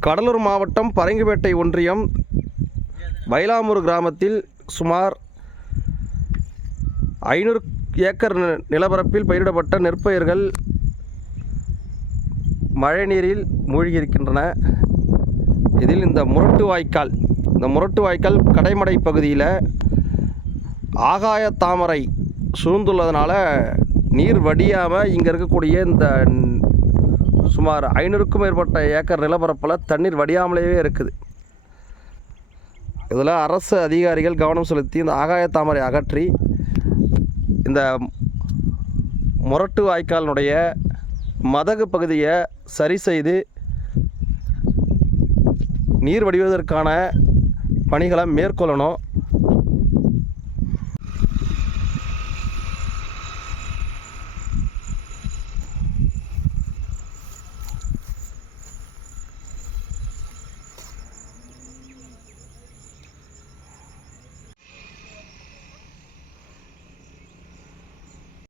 கடலூர் மாவட்டம் பரங்கிப்பேட்டை ஒன்றியம் வயலாமூர் கிராமத்தில் சுமார் ஐநூறு ஏக்கர் நிலப்பரப்பில் பயிரிடப்பட்ட நெற்பயிர்கள் மழைநீரில் மூழ்கியிருக்கின்றன. இதில் இந்த முரட்டு வாய்க்கால் இந்த முரட்டு வாய்க்கால் கடைமடை பகுதியில் ஆகாய தாமரை சூழ்ந்துள்ளதுனால நீர் வடியாமல் இங்கே இருக்கக்கூடிய இந்த சுமார் ஐநூறுக்கும் மேற்பட்ட ஏக்கர் நிலப்பரப்பில் தண்ணீர் வடியாமலேயே இருக்குது. இதில் அரசு அதிகாரிகள் கவனம் செலுத்தி இந்த ஆகாய தாமரை அகற்றி இந்த முரட்டு வாய்க்காலினுடைய மதகு பகுதியை சரி செய்து நீர் வடிவதற்கான பணிகளை மேற்கொள்ளணும்.